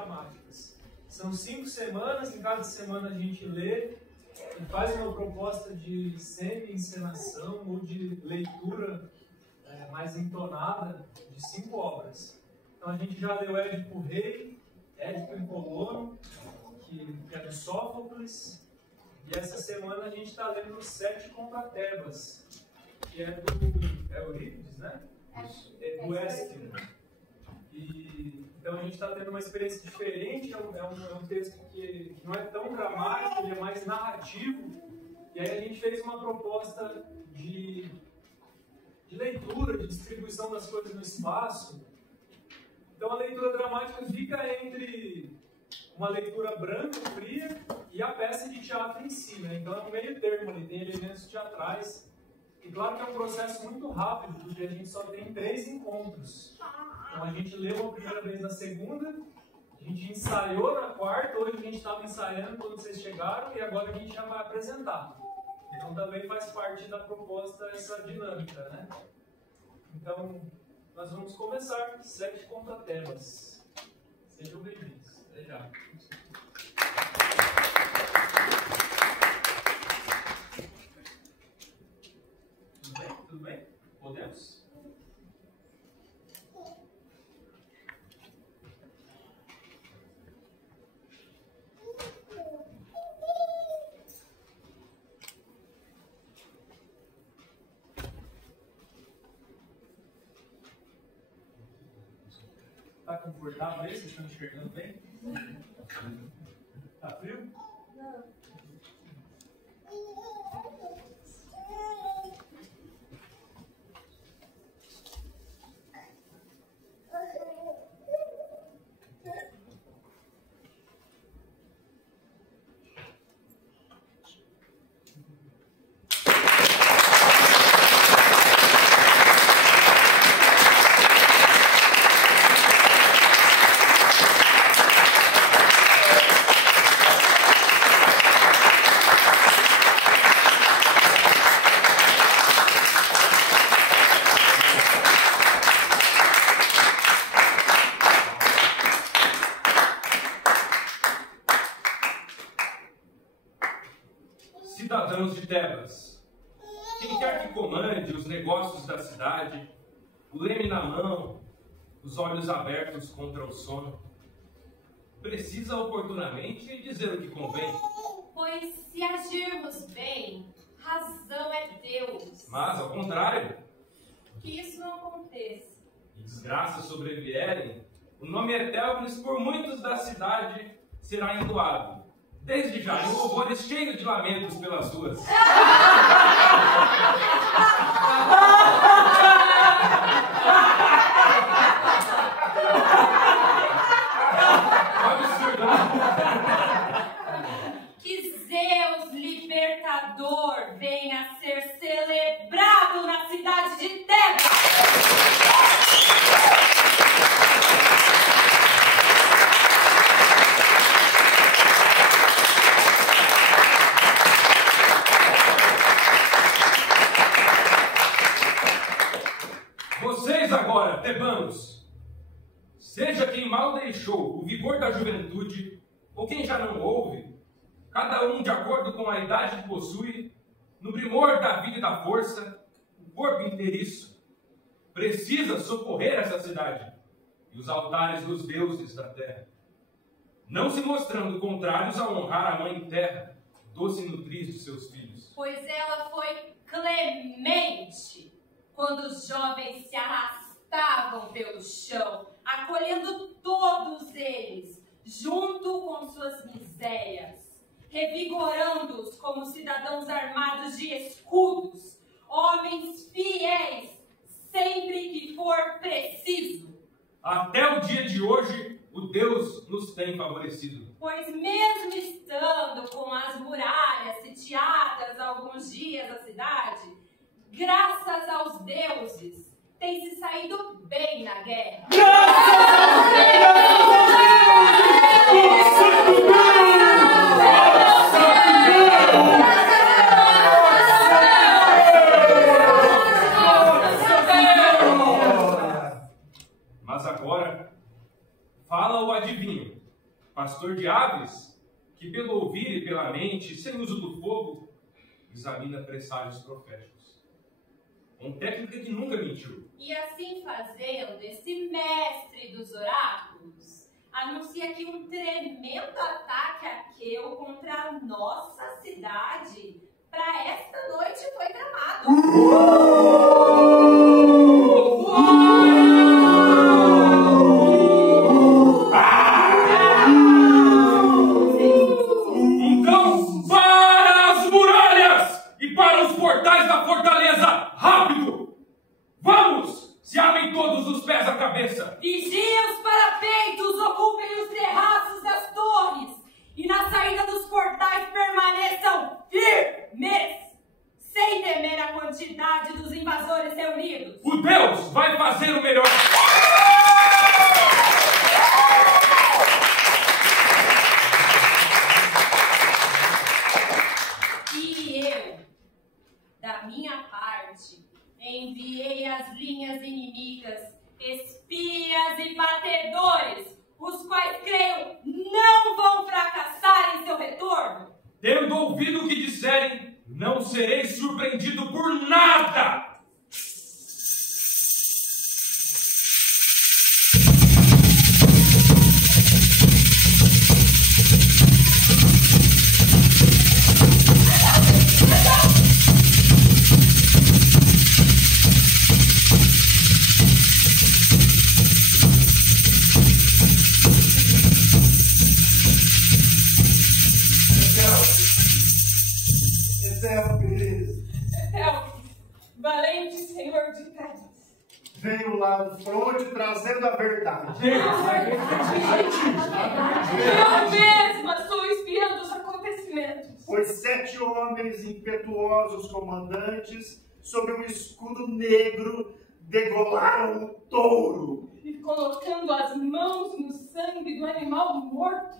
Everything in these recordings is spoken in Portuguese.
dramáticas. São 5 semanas, em cada semana a gente lê e faz uma proposta de semi-encenação ou de leitura mais entonada de 5 obras. Então a gente já leu Édipo Rei, Édipo em Colono, que é do Sófocles, e essa semana a gente está lendo os 7 contra Tebas, que é do Eurípides, né? Do Ésquilo. Então a gente está tendo uma experiência diferente, é um texto que não é tão dramático, ele é mais narrativo, e aí a gente fez uma proposta de leitura, de distribuição das coisas no espaço. Então a leitura dramática fica entre uma leitura branca, fria, e a peça de teatro em si, né? Então é um meio termo ali, tem elementos teatrais. E claro que é um processo muito rápido, porque a gente só tem 3 encontros. Então a gente leu a primeira vez na segunda, a gente ensaiou na quarta, hoje a gente estava ensaiando quando vocês chegaram, e agora a gente já vai apresentar. Então também faz parte da proposta essa dinâmica, né? Então, nós vamos começar 7 contra Tebas. Sejam bem-vindos. Até já. Tudo bem? Tudo bem? Podemos? Tá confortável aí? Vocês estão enxergando bem? Tá frio? Não. Cidadãos de Tebas, quem quer que comande os negócios da cidade, o leme na mão, os olhos abertos contra o sono, precisa oportunamente dizer o que convém. Pois se agirmos bem, razão é Deus. Mas, ao contrário, Que isso não aconteça. e desgraças sobrevierem, o nome Etéopolis por muitos da cidade será entoado. Desde já, em louvores cheios de lamentos pelas ruas. Absurdo, né? Que Zeus libertador venha a ser celebrado na cidade de Tebas. Vocês agora, tebanos, seja quem mal deixou o vigor da juventude, ou quem já não ouve, cada um de acordo com a idade que possui, no primor da vida e da força, o corpo inteiriço, precisa socorrer essa cidade e os altares dos deuses da terra, não se mostrando contrários a honrar a mãe terra, doce nutriz de seus filhos. Pois ela foi clemente quando os jovens se arrastavam pelo chão, acolhendo todos eles, junto com suas misérias, revigorando-os como cidadãos armados de escudos, homens fiéis, sempre que for preciso. Até o dia de hoje, o Deus nos tem favorecido. Pois mesmo estando com as muralhas sitiadas alguns dias da cidade, graças aos deuses, tem se saído bem na guerra. Mas agora, fala o adivinho, pastor de aves, que pelo ouvir e pela mente, sem uso do fogo, examina presságios proféticos. Um técnico que nunca mentiu. E assim fazendo, esse mestre dos oráculos anuncia que um tremendo ataque aqueu contra a nossa cidade para esta noite foi tramado. Então, para as muralhas e para os portais da fortaleza, rápido! Vamos! Se armem todos os pés à cabeça. Vigias os parapeitos, ocupem os terraços das torres e na saída dos portais permaneçam firmes, sem temer a quantidade dos invasores reunidos. O Deus vai fazer o melhor. E eu, da minha parte, enviei às linhas inimigas espias e batedores, os quais creio não vão fracassar em seu retorno. Tendo ouvido o que disserem, não serei surpreendido por nada. Valente Senhor de Tebas, veio lá do fronte trazendo a verdade. eu mesma sou espiã dos acontecimentos. Os 7 homens impetuosos comandantes, sob um escudo negro, degolaram um touro. E colocando as mãos no sangue do animal morto,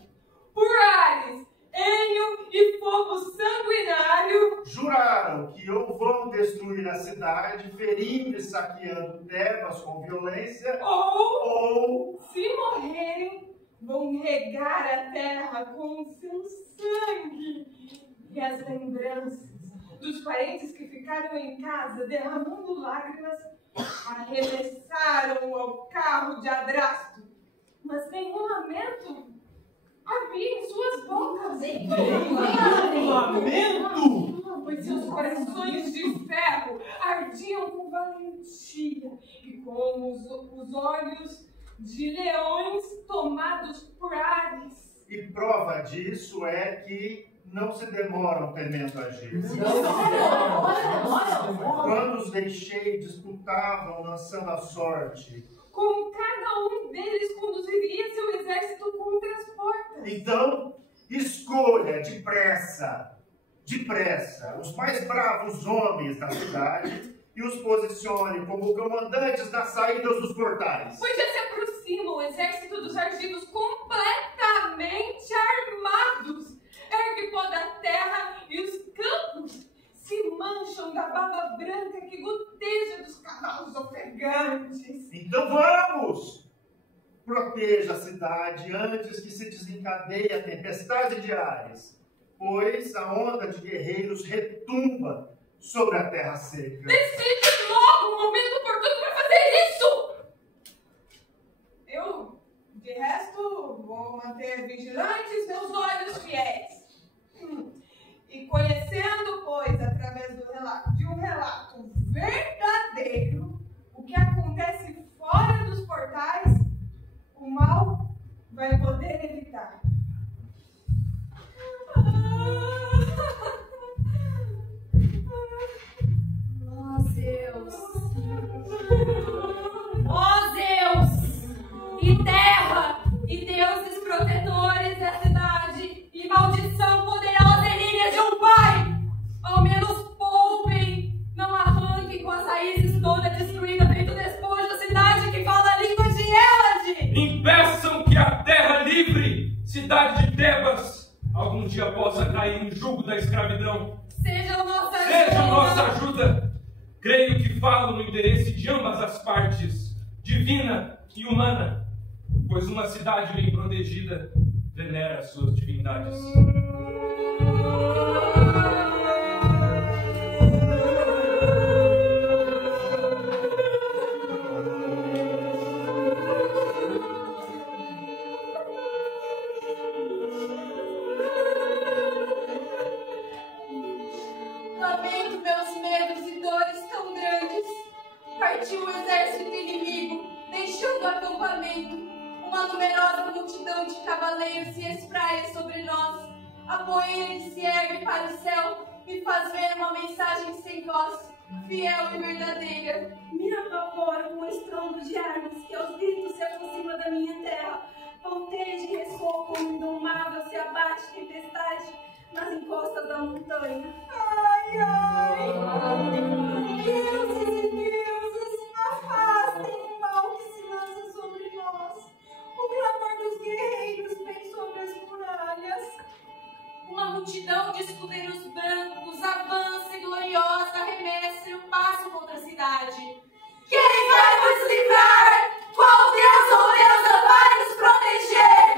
por ares, Enio e fogo sanguinário, juraram que ou vão destruir a cidade, ferindo e saqueando Tebas com violência, ou, se morrerem, vão regar a terra com o seu sangue. E as lembranças dos parentes que ficaram em casa derramando lágrimas arremessaram ao carro de Adrasto. Mas nenhum lamento havia em suas bocas. lamento! Pois seus corações de ferro ardiam com valentia e como os olhos de leões tomados por ares. E prova disso é que não se demoram temendo agir. Quando os deixei, disputavam, lançando a sorte. Como cada um deles conduziria seu exército contra as portas. Então, escolha depressa, os mais bravos homens da cidade e os posicione como comandantes das saídas dos portais. Pois já se aproxima o exército dos argivos completamente armados. Ergue pó da terra e os campos se mancham da baba branca que goteja dos cavalos ofegantes. Então vamos! Proteja a cidade antes que se desencadeie a tempestade de ares, pois a onda de guerreiros retumba sobre a terra seca. Decide logo o momento oportuno para fazer isso! Eu, de resto, vou manter vigilantes meus olhos fiéis. E conhecendo, pois, através de um relato verdadeiro, o que acontece fora dos portais, o mal vai poder evitar. Ó Zeus! Ó Zeus! E terra! E deuses protetores da cidade! E maldição poderosa em linha de um pai! Ao menos poupem! Não arranquem com as raízes toda destruída feito despojo da cidade que fala a língua de Hélade! Impeçam que a terra livre, cidade de Tebas, algum dia possa cair no jugo da escravidão. Seja a nossa ajuda! Seja a nossa ajuda! Creio que falo no interesse de ambas as partes, divina e humana, pois uma cidade bem protegida venera suas divindades. Lamento meus medos e dores tão grandes. Partiu o exército inimigo, deixando o acampamento. Uma numerosa multidão de cavaleiros se espraia sobre nós. A poeira que se ergue para o céu me faz ver uma mensagem sem voz, fiel e verdadeira. Me apavoro com o estrondo de armas que aos gritos se aproxima da minha terra. Volteja e ressoa como indomável se abate tempestade nas encostas da montanha. Ai, ai! Deuses e deusas, afastem o mal que se lança sobre nós. O clamor dos guerreiros vem sobre as muralhas. Uma multidão de escudeiros brancos avança e gloriosa arremessa e um passo contra a cidade. Quem vai nos livrar? Qual Deus ou deusa vai nos proteger?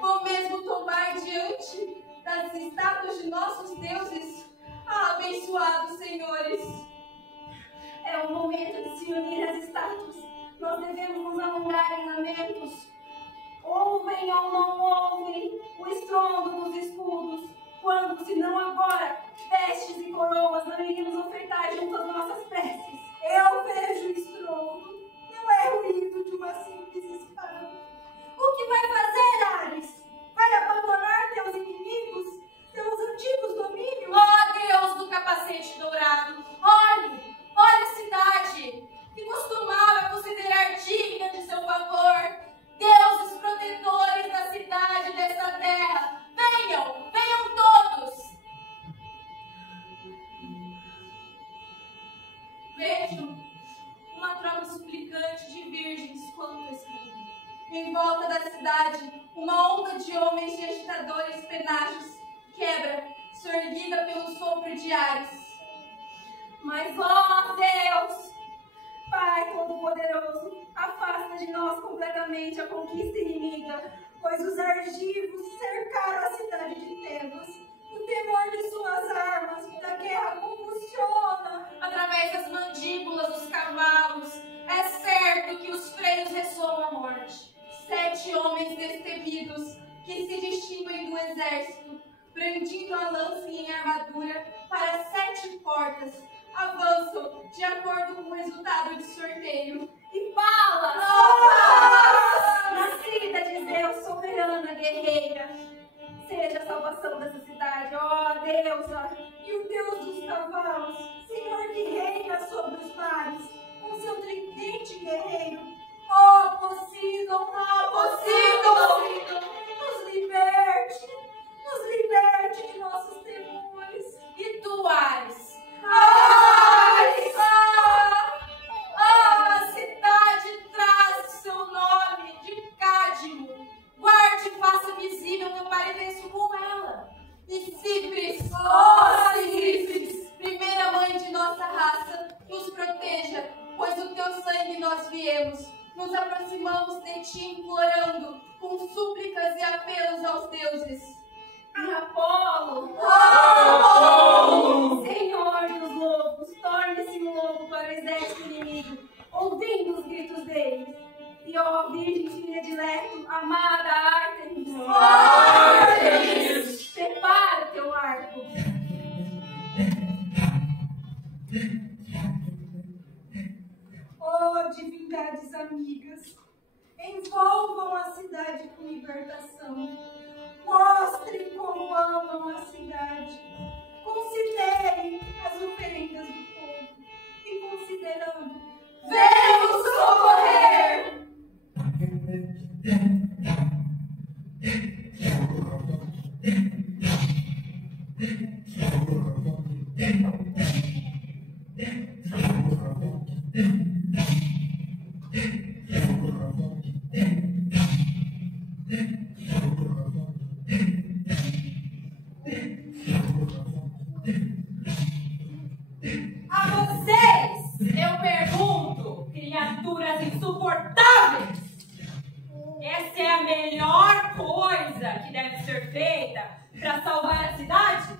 Vou mesmo tombar diante das estátuas de nossos deuses. Ah, abençoados senhores! É o momento de se unir às estátuas. Nós devemos nos alongar em lamentos. Ouvem ou não ouvem o estrondo dos escudos, quando, se não agora, vestes e coroas não iríamos ofertar junto às nossas preces. Eu vejo o estrondo, não é ruído de uma simples espada. O que vai fazer, Ares? Vai abandonar teus inimigos, teus antigos domínios? Ó Deus do capacete dourado, olhe a cidade, que costumava considerar digna de seu favor. Deuses protetores da cidade e desta terra, venham todos! Vejo uma tropa suplicante de virgens quanto escravo. Em volta da cidade, uma onda de homens e agitadores penachos quebra, sorguida pelo sopro de Ares. Mas, ó Deus, Pai Todo-Poderoso, afasta de nós completamente a conquista inimiga, pois os argivos cercaram a cidade de Tebas. O temor de suas armas da guerra convulsiona. Através das mandíbulas dos cavalos, é certo que os freios ressoam a morte. 7 homens destemidos, que se distinguem do exército, brandindo a lança em armadura para 7 portas, avançam de acordo com o resultado de sorteio. E fala! Nascida de Zeus, soberana guerreira, seja a salvação dessa cidade, ó deusa, e o Deus dos cavalos, Senhor que reina sobre os mares, com seu tridente guerreiro, ó Poseidon, nos liberte de nossos temores. E tu, Ares? A cidade traz o seu nome de Cádimo. Guarde e faça visível teu parentesco com ela. E Cipris, Cipris, primeira mãe de nossa raça, nos proteja, pois do teu sangue nós viemos. Nos aproximamos de ti implorando, com súplicas e apelos aos deuses. E Apolo, Senhor dos lobos, torne-se um lobo para o exército inimigo, ouvindo os gritos deles. E ó Virgem filha de Leto, amada Ártemis, prepara teu arco. Oh, divindades amigas, envolvam a cidade com libertação. Mostrem como amam a cidade. Considerem as oferendas do povo. E considerando, venham socorrer! A vocês, eu pergunto, criaturas insuportáveis, essa é pedra para salvar a cidade?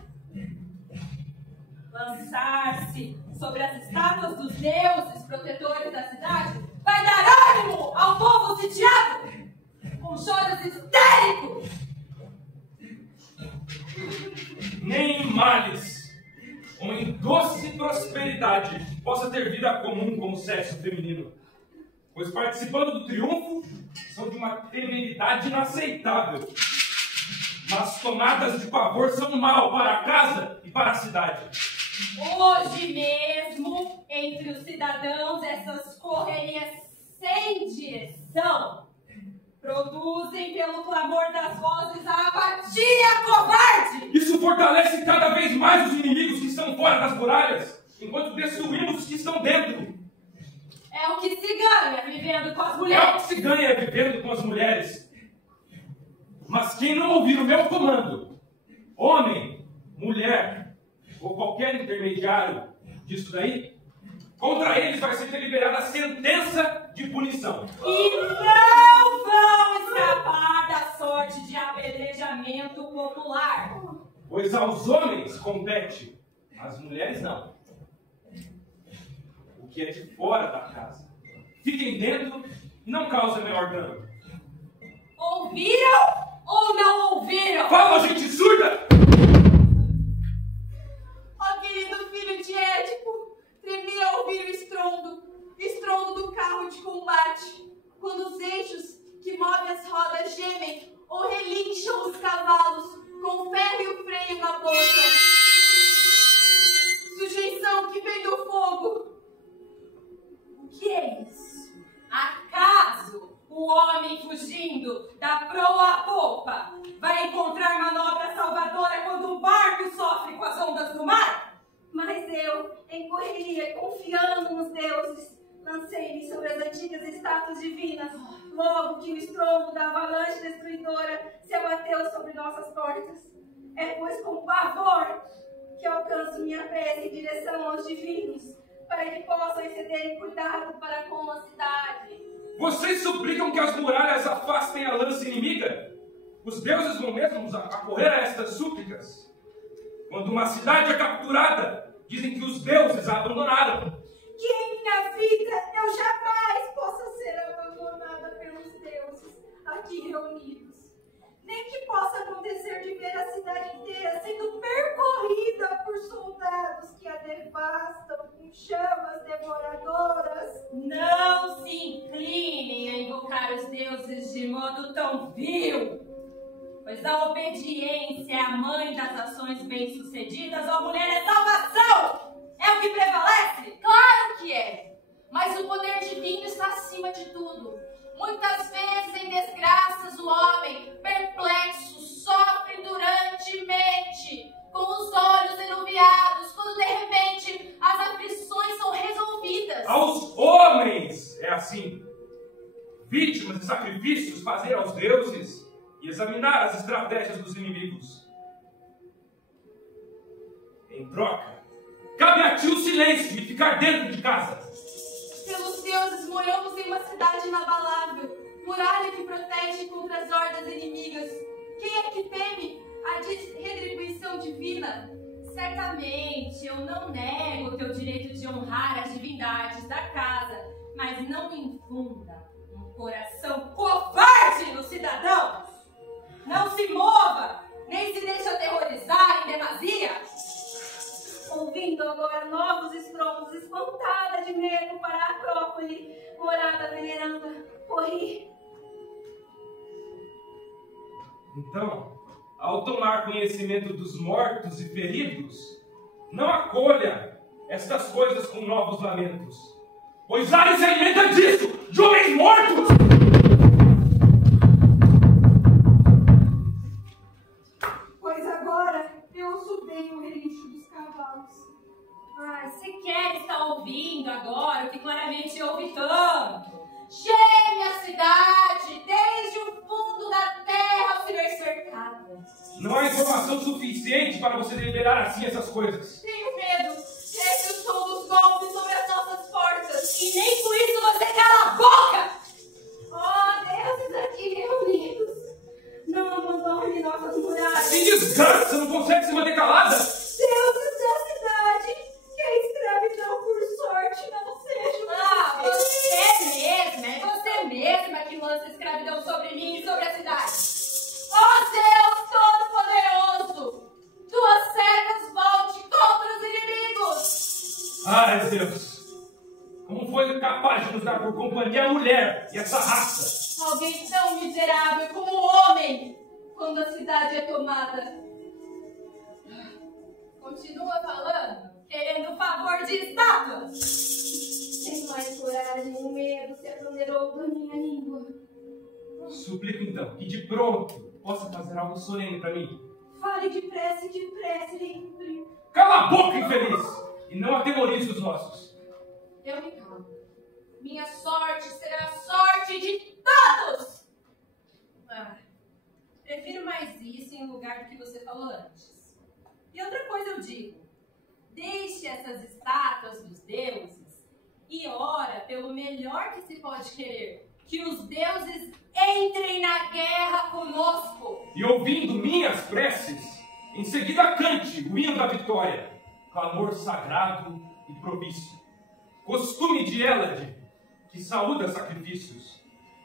Lançar-se sobre as estátuas dos deuses protetores da cidade vai dar ânimo ao povo sitiado com choros histéricos. Nem em males ou em doce prosperidade possa ter vida comum como sexo feminino, pois participando do triunfo são de uma temeridade inaceitável, mas tomadas de pavor são mal para a casa e para a cidade. Hoje mesmo, entre os cidadãos, essas correrias sem direção produzem pelo clamor das vozes a apatia covarde. Isso fortalece cada vez mais os inimigos que estão fora das muralhas, enquanto destruímos os que estão dentro. É o que se ganha vivendo com as É o mulheres. que se ganha vivendo com as mulheres. Mas quem não ouvir o meu comando, homem, mulher ou qualquer intermediário disso daí, contra eles vai ser deliberada a sentença de punição. E não vão escapar da sorte de apedrejamento popular. Pois aos homens compete, às mulheres não. O que é de fora da casa, fiquem dentro e não causem maior dano. Ouviram ou não ouviram? Fala, gente surda! Ó querido filho de Édipo, tremi ao ouvir o estrondo do carro de combate, quando os eixos que movem as rodas gemem ou relincham os cavalos com o ferro e o freio na boca. Sujeição que vem do fogo. O que é isso? Acaso o homem fugindo da proa à popa vai encontrar manobra salvadora quando o barco sofre com as ondas do mar? Mas eu, em correria, confiando nos deuses, lancei-me sobre as antigas estátuas divinas, logo que o estrondo da avalanche destruidora se abateu sobre nossas portas. É pois com pavor que alcanço minha prece em direção aos divinos, para que possam exceder em cuidado para com a cidade. Vocês suplicam que as muralhas afastem a lança inimiga? Os deuses vão mesmo acorrer a estas súplicas? Quando uma cidade é capturada, dizem que os deuses a abandonaram. Que em minha vida eu jamais possa ser abandonada pelos deuses aqui reunidos. Nem que possa acontecer de ver a cidade inteira sendo percorrida por soldados que a devastam com chamas devoradoras. Não se inclinem a invocar os deuses de modo tão vil, pois a obediência é a mãe das ações bem-sucedidas. A mulher é salvação! É o que prevalece? Claro que é! Mas o poder divino está acima de tudo. Muitas vezes, em desgraças, o homem, perplexo, sofre durantemente, com os olhos enuviados, quando de repente as aflições são resolvidas. Aos homens é assim. Vítimas de sacrifícios fazer aos deuses e examinar as estratégias dos inimigos. Em troca, cabe a ti o silêncio e ficar dentro de casa. Pelos deuses moramos em uma cidade inabalável, muralha que protege contra as hordas inimigas. Quem é que teme a retribuição divina? Certamente, eu não nego o teu direito de honrar as divindades da casa, mas não infunda um coração covarde nos cidadãos. Não se mova, nem se deixe aterrorizar em demasia. Ouvindo agora novos estrondos, espantada de medo para a Acrópole, morada veneranda, corri. Então, ao tomar conhecimento dos mortos e feridos, não acolha estas coisas com novos lamentos, pois Ares se alimenta disso, de homens mortos! Pois agora eu ouço bem o relincho dos cavalos. Ai, sequer está ouvindo agora o que claramente ouve tanto. Geme a cidade desde o fundo da terra ao se ver cercada. Não há informação suficiente para você deliberar assim essas coisas. Tenho medo. É que o som dos golpes sobre as nossas portas. E nem com isso você cala a boca! Ó deuses aqui reunidos, não abandone nossas muralhas. Assim diz desgraça! Não consegue se manter calada? Deuses da cidade, que a escravidão, por sorte, não seja você mesma que lança escravidão sobre mim e sobre a cidade. Ó Deus Todo-Poderoso, tuas servas volte contra os inimigos. Ai, Deus! Como foi capaz de nos dar por companhia a mulher e essa raça? Alguém tão miserável como o homem, quando a cidade é tomada. Continua falando, querendo o favor de estátuas. Sem mais coragem, o medo se apoderou da minha língua. Suplico então que de pronto possa fazer algo solene para mim. Fale depressa, rei Cumprir. Cala a boca, infeliz! E não atemorize os nossos. Eu me calo. Minha sorte será a sorte de todos! Prefiro mais isso em lugar do que você falou antes. E outra coisa eu digo. Deixe essas estátuas dos deuses e ora pelo melhor que se pode querer. Que os deuses entrem na guerra conosco. E ouvindo minhas preces, em seguida cante o hino da vitória, clamor sagrado e propício. Costume de Hélade, que saúda sacrifícios.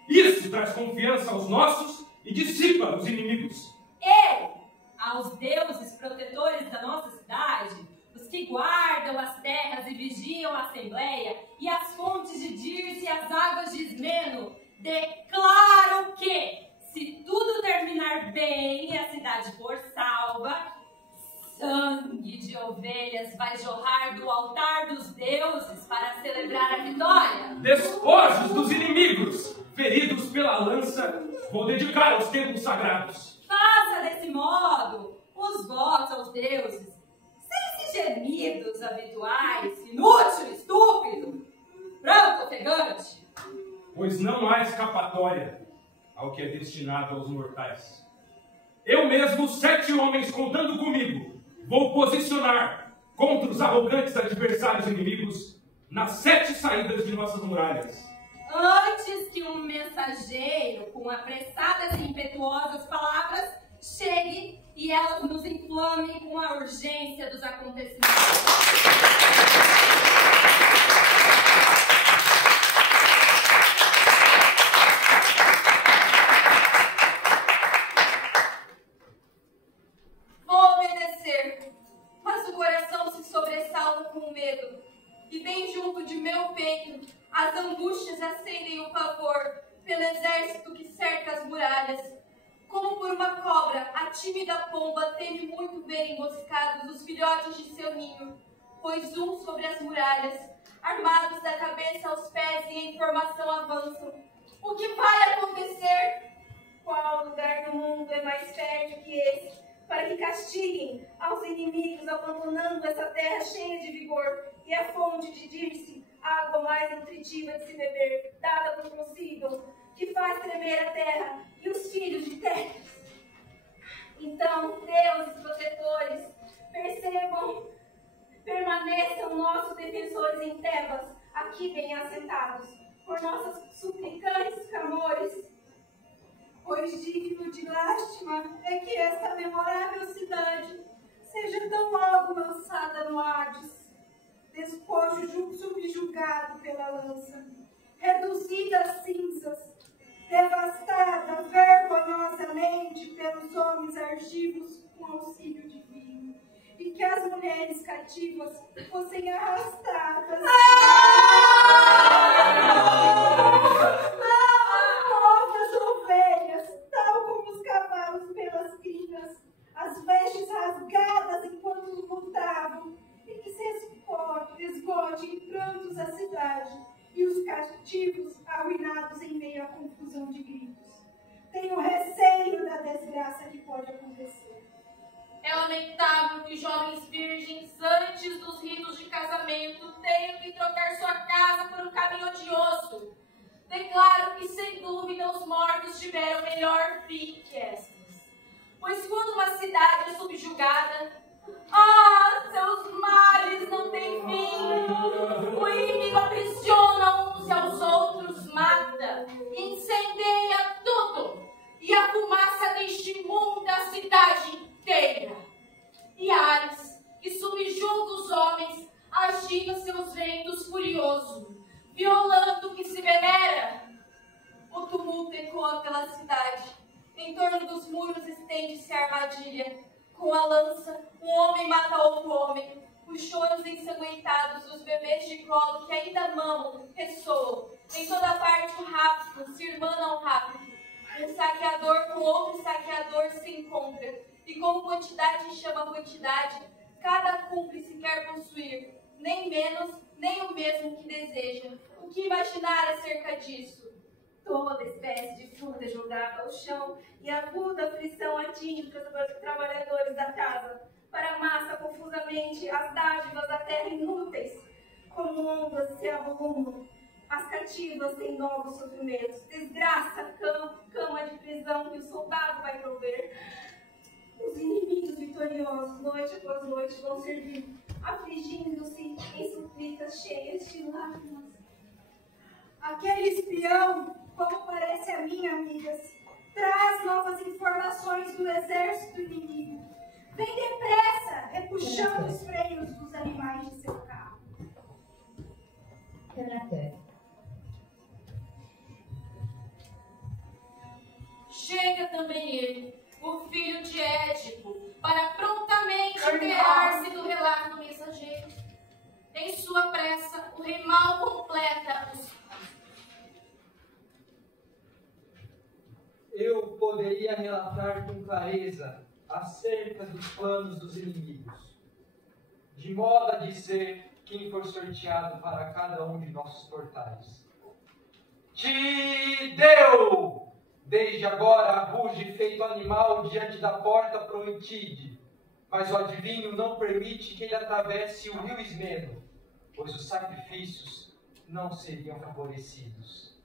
Isso traz confiança aos nossos e dissipa os inimigos. Aos deuses protetores da nossa cidade, os que guardam as terras e vigiam a assembleia, e as fontes de Dirce e as águas de Ismeno, declaro que, se tudo terminar bem e a cidade for salva, sangue de ovelhas vai jorrar do altar dos deuses para celebrar a vitória. Despojos dos inimigos, feridos pela lança, vou dedicar aos templos sagrados. Faça desse modo os votos aos deuses, sem esses gemidos habituais, inútil, estúpido, branco, ofegante. Pois não há escapatória ao que é destinado aos mortais. Eu mesmo, 7 homens contando comigo, vou posicionar contra os arrogantes adversários inimigos nas 7 saídas de nossas muralhas. Antes que um mensageiro com apressadas e impetuosas palavras chegue e elas nos inflamem com a urgência dos acontecimentos. Vou obedecer, mas o coração se sobressalta com medo, e bem junto de meu peito as angústias acendem o pavor pelo exército que cerca as muralhas. Como por uma cobra, a tímida pomba teme muito ver emboscados os filhotes de seu ninho, pois uns sobre as muralhas, armados da cabeça aos pés e em formação avançam. O que vai acontecer? Qual lugar do mundo é mais fértil que esse, para que castiguem aos inimigos, abandonando essa terra cheia de vigor e a fonte de Dirce, a água mais nutritiva de se beber, dada por Poseidon, que faz tremer a terra e os filhos de Tétis. Então, deuses protetores, percebam, permaneçam nossos defensores em Tebas, aqui bem assentados, por nossos suplicantes clamores. Pois digno de lástima é que esta memorável cidade seja tão logo lançada no Hades, despojo subjugado pela lança, reduzida a cinzas, devastada vergonhosamente pelos homens argivos com auxílio divino, e que as mulheres cativas fossem arrastadas novas ovelhas, tal como os cavalos pelas crinas, as vestes rasgadas enquanto lutavam, e que se esgote em prantos a cidade, e os cativos arruinados em meio à confusão de gritos. Tenho receio da desgraça que pode acontecer. É lamentável que jovens virgens, antes dos ritos de casamento, tenham que trocar sua casa por um caminho odioso. Declaro que, sem dúvida, os mortos tiveram melhor fim que estas. Pois quando uma cidade é subjugada, seus males não têm fim. O inimigo aprisiona uns e aos outros, mata, incendeia tudo, e a fumaça deixa imunda a cidade inteira. escuros estende-se a armadilha. Com a lança, um homem mata outro homem. Os choros ensanguentados dos bebês de colo que ainda mamam ressoam. Em toda parte o rapto se irmana ao rapto. Um saqueador com outro saqueador se encontra. E como quantidade chama quantidade, cada cúmplice quer possuir, nem menos, nem o mesmo que deseja. O que imaginar acerca disso? Toda espécie de fruta é jogada ao chão e aguda aflição atinge os trabalhadores da casa. Para a massa confusamente as dádivas da terra inúteis, como ondas se avolumam. As cativas têm novos sofrimentos, desgraça, cama de prisão que o soldado vai prover. Os inimigos vitoriosos, noite após noite, vão servir, afligindo-se em suplicas cheias de lágrimas. Aquele espião, como parece a mim, amigas, traz novas informações do exército inimigo. Vem depressa, repuxando os freios dos animais de seu carro. Chega também ele, o filho de Édipo, para prontamente interar-se do relato do mensageiro. Em sua pressa, o rei mal completa os... Eu poderia relatar com clareza acerca dos planos dos inimigos, de modo a dizer quem for sorteado para cada um de nossos portais. Tideu! Desde agora ruge feito animal diante da porta prometide, mas o adivinho não permite que ele atravesse o rio Ismeno, pois os sacrifícios não seriam favorecidos.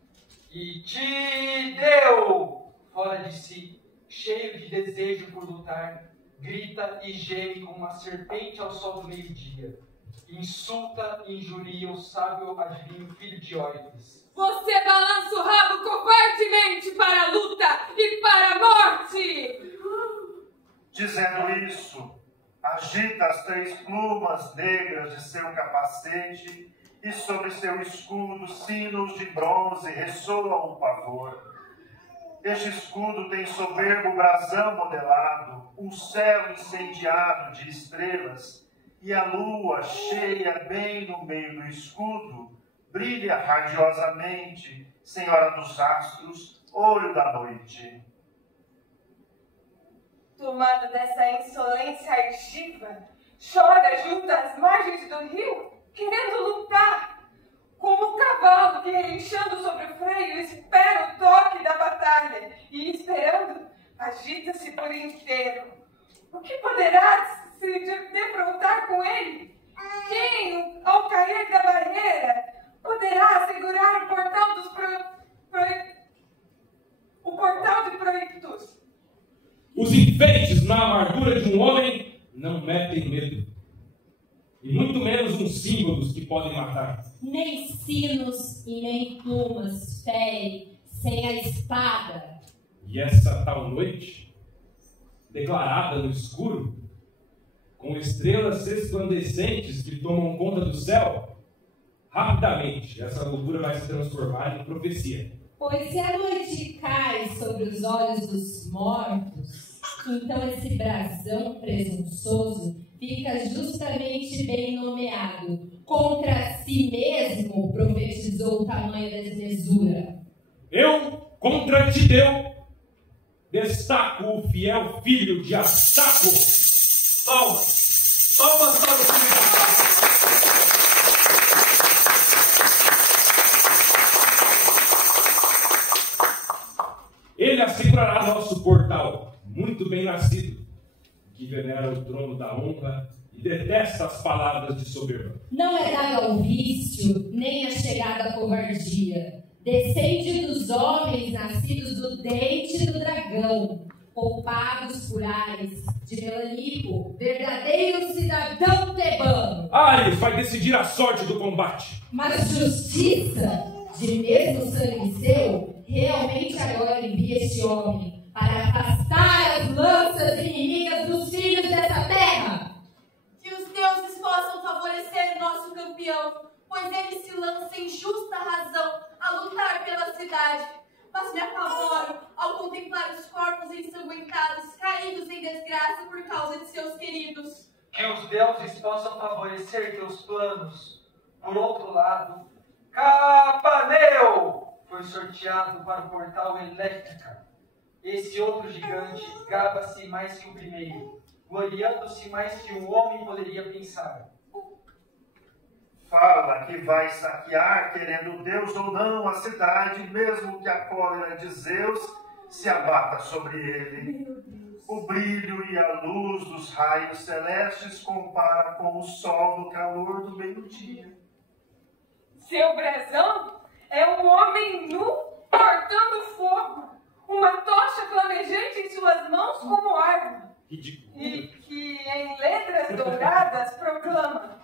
E Tideu! Fora de si, cheio de desejo por lutar, grita e geme como uma serpente ao sol do meio-dia. Insulta e injuria o sábio adivinho filho de Óides. Você balança o rabo covardemente para a luta e para a morte! Dizendo isso, agita as 3 plumas negras de seu capacete e sobre seu escudo sinos de bronze ressoam um pavor. Este escudo tem soberbo brasão modelado, um céu incendiado de estrelas, e a lua, cheia bem no meio do escudo, brilha radiosamente, senhora dos astros, olho da noite. Tomado dessa insolência argiva, chora junto às margens do rio, querendo lutar. Como um cavalo que, relinchando sobre o freio, espera o toque da batalha e, esperando, agita-se por inteiro. O que poderá se defrontar com ele? Quem, ao cair da barreira, poderá assegurar o portal dos o portal de Proictus? Os enfeites na amargura de um homem não metem medo. E muito menos uns símbolos que podem matar. Nem sinos e nem plumas ferem sem a espada. E essa tal noite, declarada no escuro, com estrelas resplandecentes que tomam conta do céu, rapidamente essa loucura vai se transformar em profecia. Pois se a noite cai sobre os olhos dos mortos, então esse brasão presunçoso fica justamente bem nomeado. Contra si mesmo profetizou o tamanho da desmesura. Eu, contra Tideu, destaco o fiel filho de Astaco. Palmas! Palmas para o filho de Astaco! Ele assegurará nosso portal, muito bem nascido, que venera o trono da honra e detesta as palavras de soberba. Não é dado ao vício, nem a chegada à covardia. Descende dos homens nascidos do dente do dragão, poupados por Ares, de Melanipo, verdadeiro cidadão tebano. Ares vai decidir a sorte do combate. Mas justiça, de mesmo sangue seu, realmente agora envia este homem para afastar as lanças inimigas dos filhos dessa terra. Que os deuses possam favorecer nosso campeão, pois ele se lança em justa razão a lutar pela cidade. Mas me apavoro ao contemplar os corpos ensanguentados desgraça por causa de seus queridos. Que os deuses possam favorecer teus planos. Por outro lado, Capaneu foi sorteado para o portal Elétrica. Esse outro gigante gaba-se mais que o primeiro, gloriando-se mais que um homem poderia pensar. Fala que vai saquear, querendo Deus ou não, a cidade, mesmo que a cólera de Zeus se abata sobre ele. O brilho e a luz dos raios celestes compara com o sol no calor do meio-dia. Seu brasão é um homem nu portando fogo, uma tocha flamejante em suas mãos como arma, e que em letras douradas proclama: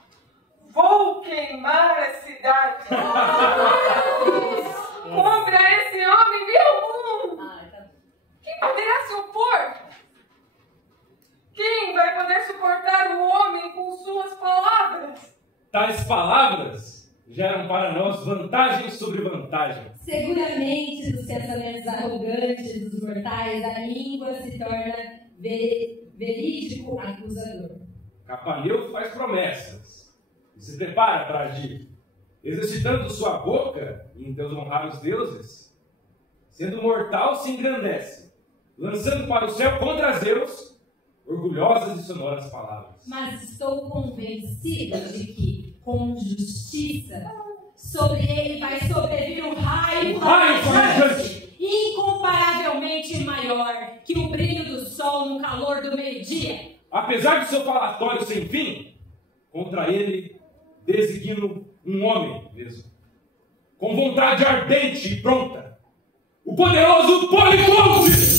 vou queimar a cidade. Contra esse homem, meu quem poderá se opor? Quem vai poder suportar o homem com suas palavras? Tais palavras geram para nós vantagem sobre vantagem. Seguramente, nos pensamentos arrogantes dos mortais, a língua se torna verídico acusador. Capaneu faz promessas e se prepara para agir, exercitando sua boca em honrar os deuses. Sendo mortal, se engrandece, lançando para o céu contra Zeus orgulhosas e sonoras palavras. Mas estou convencida de que, com justiça, sobre ele vai sobrevir um raio flamejante, incomparavelmente maior que o brilho do sol no calor do meio-dia. Apesar de seu falatório sem fim, contra ele designo um homem mesmo, com vontade ardente e pronta, o poderoso Polifonte!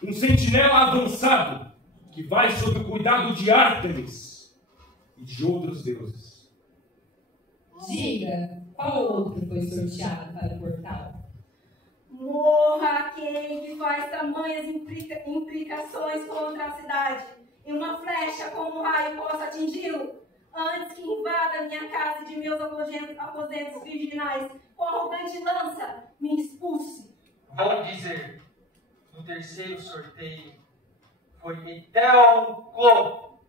Um sentinela avançado que vai sob o cuidado de Ártemis e de outros deuses. Diga, qual outro foi sorteado para o portal? Morra aquele que faz tamanhas implicações contra a cidade, e uma flecha como um raio possa atingi-lo, antes que invada minha casa e de meus aposentos virginais, com arrogante lança, me expulse. Vão dizer, no terceiro sorteio, foi Eteoclo,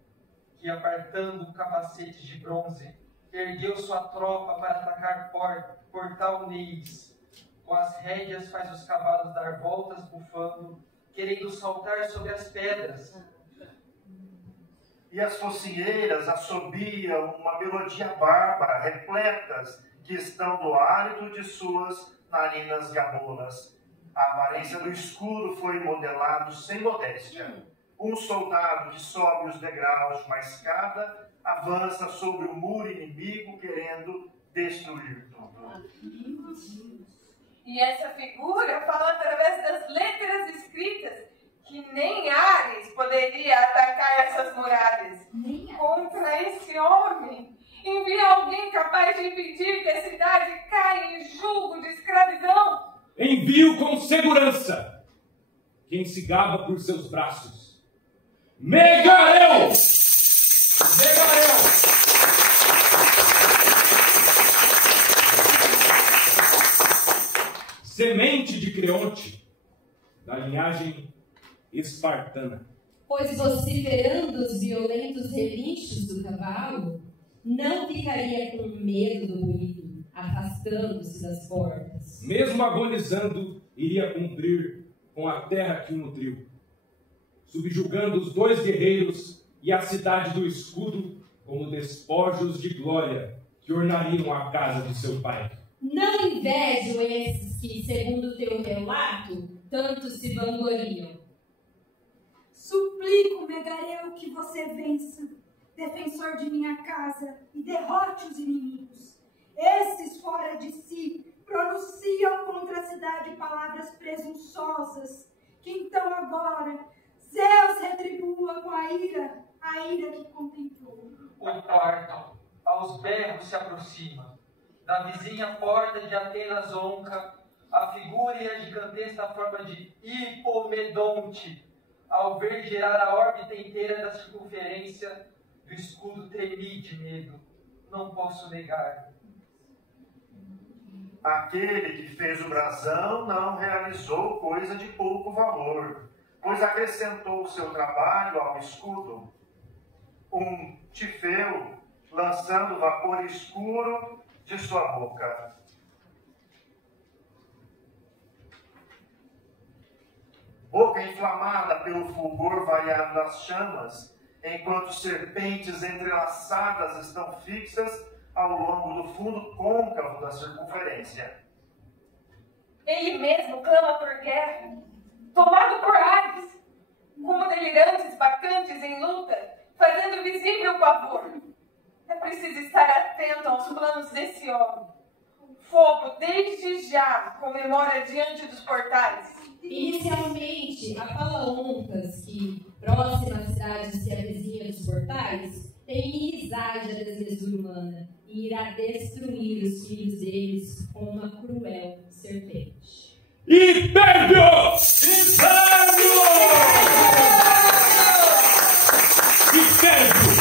que apartando o capacete de bronze, ergueu sua tropa para atacar Portal Neis. Com as rédeas faz os cavalos dar voltas bufando, querendo saltar sobre as pedras. E as focinheiras assobiam uma melodia bárbara, repletas que estão do hálito de suas narinas gabolas. A aparência do escudo foi modelado sem modéstia. Um soldado que sobe os degraus de uma escada avança sobre o muro inimigo querendo destruir tudo. E essa figura fala através das letras escritas que nem Ares poderia atacar essas muralhas. Contra esse homem, envia alguém capaz de impedir que a cidade caia em julgo de escravidão. Envio com segurança quem se gaba por seus braços. Megareu! Semente de Creonte, da linhagem espartana. Pois vociferando os violentos relinchos do cavalo, não ficaria com medo do ruído, afastando-se das portas. Mesmo agonizando, iria cumprir com a terra que o nutriu, subjugando os dois guerreiros e a cidade do escudo como despojos de glória que ornariam a casa de seu pai. Não invejo esses que, segundo teu relato, tanto se vangloriam. Suplico, Megareu, que você vença, defensor de minha casa, e derrote os inimigos. Esses, fora de si, pronunciam contra a cidade palavras presunçosas, que então agora Zeus retribua com a ira que contemplou. O quarto, aos berros, se aproxima. Da vizinha porta de Atenas Onca, a figura e a gigantesca forma de Hipomedonte, ao ver girar a órbita inteira da circunferência do escudo, tremi de medo. Não posso negar. Aquele que fez o brasão não realizou coisa de pouco valor, pois acrescentou o seu trabalho ao escudo. Um tifeu lançando vapor escuro de sua boca. Boca inflamada pelo fulgor variado das chamas, enquanto serpentes entrelaçadas estão fixas ao longo do fundo côncavo da circunferência. Ele mesmo clama por guerra, tomado por ares, como delirantes bacantes em luta, fazendo visível o pavor. É preciso estar atento aos planos desse homem. Fogo, desde já, comemora diante dos portais. Inicialmente, a Palaontas, que, próxima à cidade se avizinha dos portais, tem inimizade à desmesura humana e irá destruir os filhos deles com uma cruel serpente. Império! Império! Império,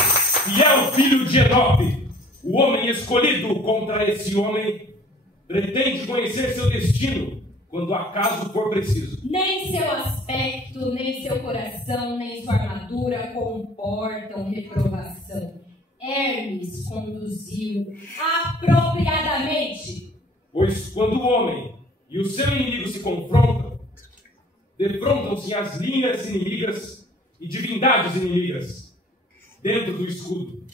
fiel filho de Enope, o homem escolhido contra esse homem, pretende conhecer seu destino quando acaso for preciso. Nem seu aspecto, nem seu coração, nem sua armadura comportam reprovação. Hermes conduziu apropriadamente. Pois quando o homem e o seu inimigo se confrontam, defrontam-se as linhas inimigas e divindades inimigas dentro do escudo.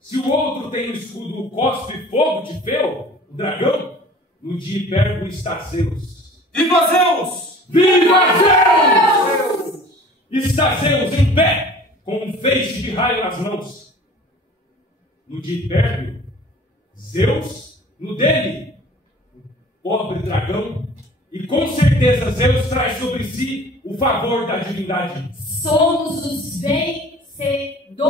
Se o outro tem no escudo o cospe fogo de Feu, o dragão, no de Hipérbo está Zeus. Viva Zeus! Viva Zeus! Está Zeus em pé, com um feixe de raio nas mãos. No de Hipérbo, Zeus, no dele, o pobre dragão, e com certeza Zeus traz sobre si o favor da divindade. Somos os vencedores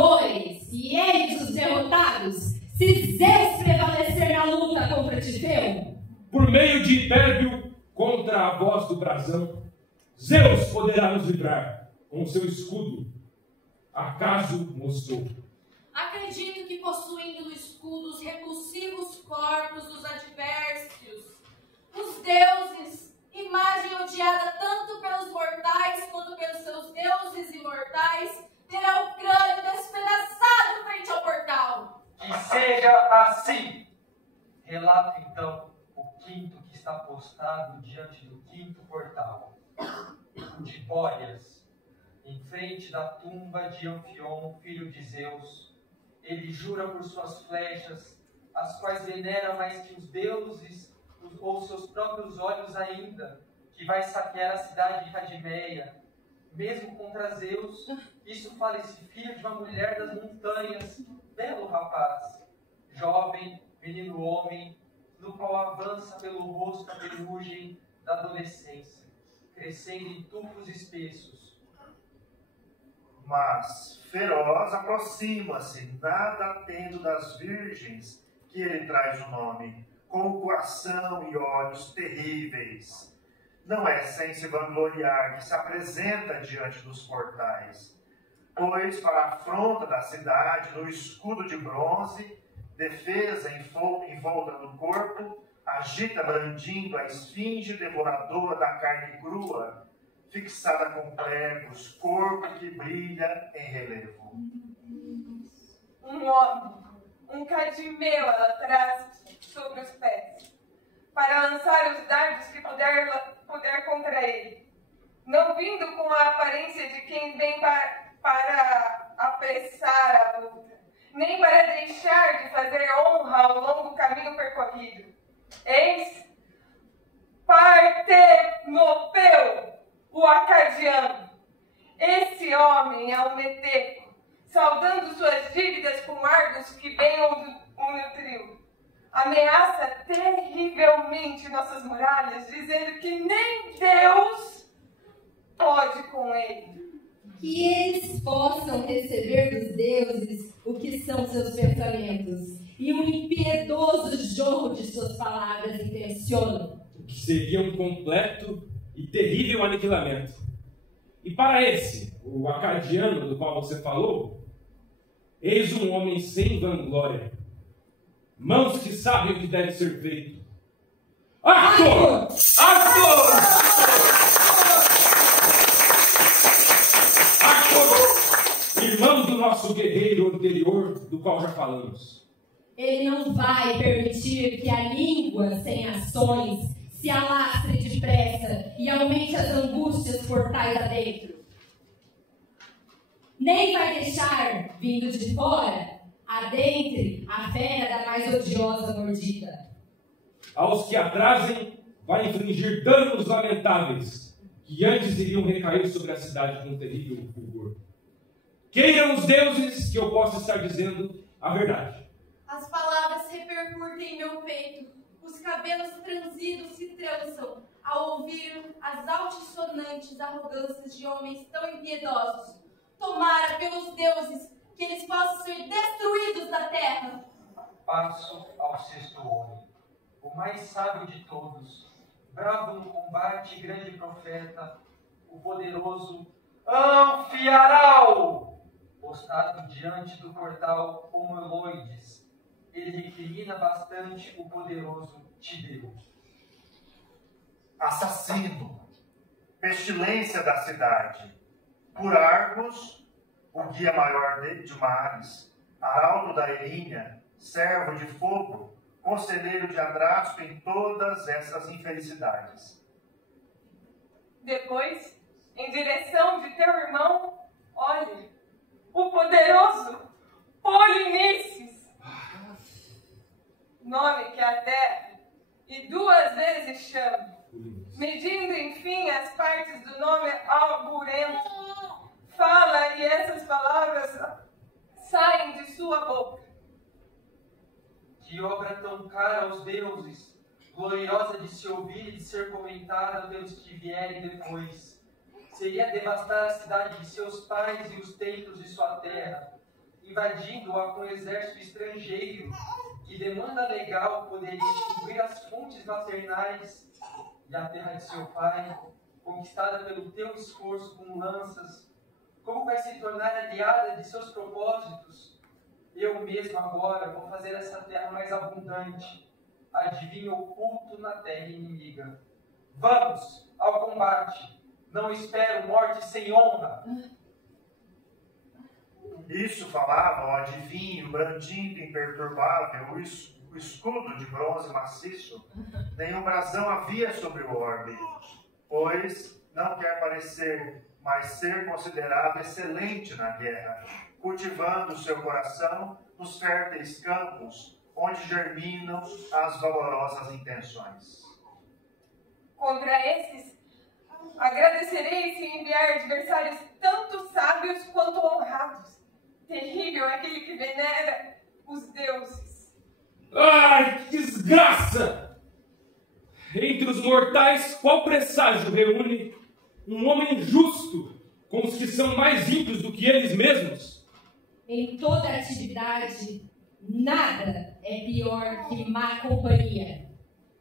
e eles os derrotados, se Zeus prevalecer na luta contra Tifeu. Por meio de Hipérbio, contra a voz do brasão, Zeus poderá nos livrar com seu escudo. Acaso mostrou. Acredito que possuindo no escudo os repulsivos corpos dos advérsios, os deuses, imagem odiada tanto pelos mortais quanto pelos seus deuses imortais, terá o crânio despedaçado frente ao portal. Que seja assim. Relato então o quinto que está postado diante do quinto portal, o de Bóreas, em frente da tumba de Anfion, filho de Zeus. Ele jura por suas flechas, as quais venera mais que os deuses ou seus próprios olhos ainda, que vai saquear a cidade de Cadimeia, mesmo contra Zeus. Isso fala esse filho de uma mulher das montanhas, belo rapaz, jovem, menino homem, no qual avança pelo rosto a ferrugem da adolescência, crescendo em tufos espessos. Mas feroz aproxima-se, nada tendo das virgens, que ele traz o nome, com o coração e olhos terríveis. Não é sem se vangloriar que se apresenta diante dos portais, pois para a afronta da cidade, no escudo de bronze, defesa envolta no corpo, agita brandindo a esfinge devoradora da carne crua, fixada com pregos, corpo que brilha em relevo. Um homem, um cadimeu ela traz sobre os pés, para lançar os dardos que puder contra ele, não vindo com a aparência de quem vem para apressar a luta, nem para deixar de fazer honra ao longo caminho percorrido. Eis Partenopeu, o acadiano. Esse homem é um meteco, saudando suas dívidas com ardos que bem o nutriu. Ameaça terrivelmente nossas muralhas, dizendo que nem Deus pode com ele. Que eles possam receber dos deuses o que são seus pensamentos, e o impiedoso jorro de suas palavras intencionam. O que seria um completo e terrível aniquilamento. E para esse, o acadiano do qual você falou, eis um homem sem vanglória, mãos que sabem o que deve ser feito, Arthur! Arthur! Arthur! Irmão do nosso guerreiro anterior, do qual já falamos. Ele não vai permitir que a língua sem ações se alastre depressa e aumente as angústias portais adentro. Nem vai deixar, vindo de fora, adentre a fera da mais odiosa mordida. Aos que atrasem, vai infligir danos lamentáveis, que antes iriam recair sobre a cidade com um terrível fulgor. Queiram os deuses que eu possa estar dizendo a verdade. As palavras repercutem em meu peito, os cabelos transidos se trançam ao ouvir as altissonantes arrogâncias de homens tão impiedosos. Tomara pelos deuses que eles possam ser destruídos da terra. Passo ao sexto homem, o mais sábio de todos, bravo no combate, grande profeta, o poderoso Anfiarau, postado diante do portal como Eloides. Ele recrimina bastante o poderoso Tideu. Assassino, pestilência da cidade, por Argos, o guia maior de mares, arauto da Erinha, servo de fogo, conselheiro de Adrasto em todas essas infelicidades. Depois, em direção de teu irmão, olhe, o poderoso Polinices, nome que a terra e 2 vezes chama, medindo enfim as partes do nome alburento, fala e essas palavras saem de sua boca. Que obra tão cara aos deuses, gloriosa de se ouvir e de ser comentada pelos que vierem depois. Seria devastar a cidade de seus pais e os templos de sua terra, invadindo-a com um exército estrangeiro, que demanda legal poderia descobrir as fontes maternais e a terra de seu pai, conquistada pelo teu esforço com lanças, como vai se tornar aliada de seus propósitos? Eu mesmo agora vou fazer essa terra mais abundante, adivinho oculto na terra inimiga. Vamos ao combate, não espero morte sem honra. Isso falava o adivinho, brandindo imperturbável, o escudo de bronze maciço. Nenhum brasão havia sobre o orbe, pois não quer parecer, mas ser considerado excelente na guerra, cultivando seu coração nos férteis campos, onde germinam as valorosas intenções. Contra esses, agradecerei se enviar adversários tanto sábios quanto honrados. Terrível é aquele que venera os deuses. Ai, que desgraça! Entre os mortais, qual presságio reúne um homem justo com os que são mais ímpios do que eles mesmos? Em toda atividade, nada é pior que má companhia.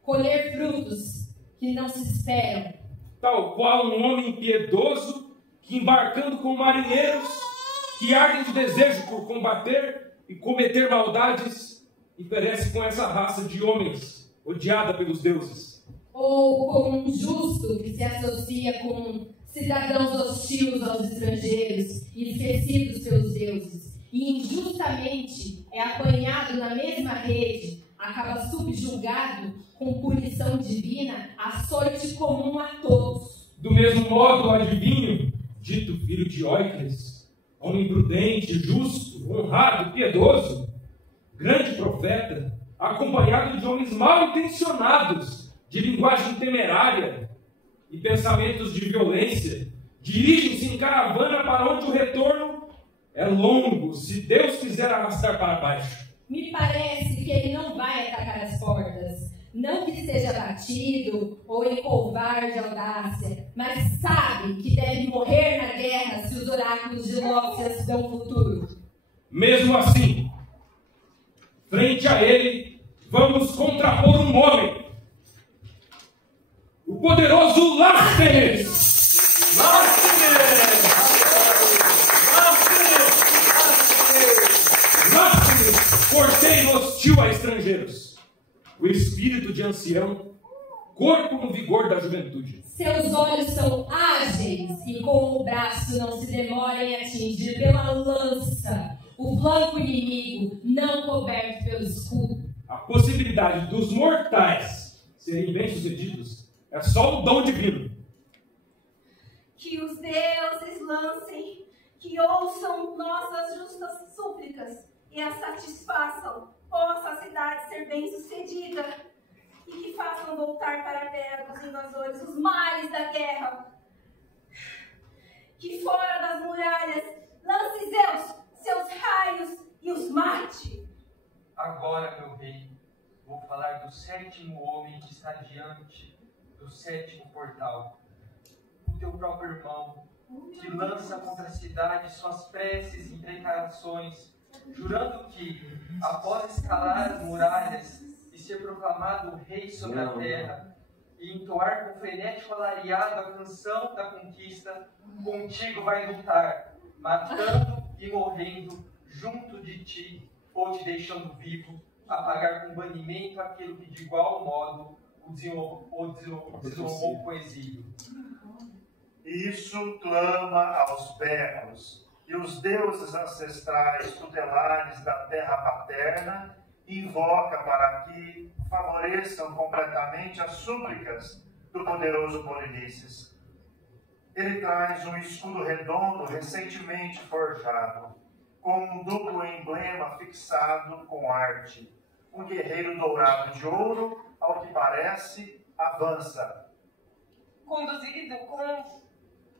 Colher frutos que não se esperam. Tal qual um homem impiedoso que, embarcando com marinheiros que ardem de desejo por combater e cometer maldades, e perece com essa raça de homens odiada pelos deuses. Ou como um justo que se associa com cidadãos hostis aos estrangeiros e esquecidos pelos deuses, e injustamente é apanhado na mesma rede, acaba subjugado com punição divina, açoite comum a todos. Do mesmo modo, o adivinho, dito filho de Óicles, homem prudente, justo, honrado, piedoso, grande profeta, acompanhado de homens mal intencionados, de linguagem temerária e pensamentos de violência, dirigem-se em caravana para onde o retorno é longo, se Deus quiser arrastar para baixo. Me parece que ele não vai atacar as portas, não que esteja batido ou em covarde audácia, mas sabe que deve morrer na guerra se os oráculos de Lóxias dão futuro. Mesmo assim, frente a ele, vamos contrapor um homem, o poderoso Lástenes! Lástenes! Lástenes, porteiro hostil a estrangeiros. O espírito de ancião, corpo no vigor da juventude. Seus olhos são ágeis e com o braço não se demora em atingir pela lança o flanco inimigo não coberto pelo escudo. A possibilidade dos mortais serem bem-sucedidos é só um dom divino. Que os deuses lancem, que ouçam nossas justas súplicas e as satisfaçam. Possa a cidade ser bem-sucedida e que façam voltar para a terra dos invasores os males da guerra. Que fora das muralhas lance Zeus seus raios e os mate. Agora, meu rei, vou falar do sétimo homem que está diante do sétimo portal. O teu próprio irmão, que lança contra a cidade suas preces e imprecações, jurando que, após escalar as muralhas e ser proclamado rei sobre a terra, e entoar com frenético alariado a canção da conquista, contigo vai lutar, matando e morrendo junto de ti, ou te deixando vivo, a pagar com banimento aquilo que de igual modo o deslumbrou com exílio. Isso clama aos berros, e os deuses ancestrais tutelares da terra paterna invoca para que favoreçam completamente as súplicas do poderoso Polinices. Ele traz um escudo redondo recentemente forjado, com um duplo emblema fixado com arte. Um guerreiro dourado de ouro, ao que parece, avança. Conduzido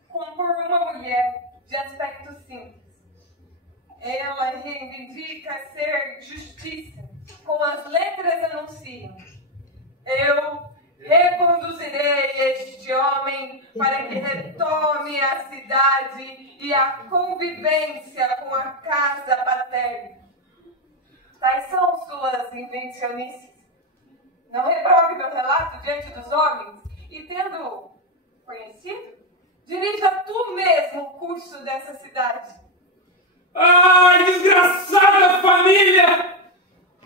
por uma mulher de aspecto simples. Ela reivindica ser justiça, como as letras anunciam. Eu reconduzirei este homem para que retome a cidade e a convivência com a casa paterna. Tais são suas invencionices. Não reprove meu relato diante dos homens e, tendo conhecido, dirija tu mesmo o curso dessa cidade. Ai, desgraçada família!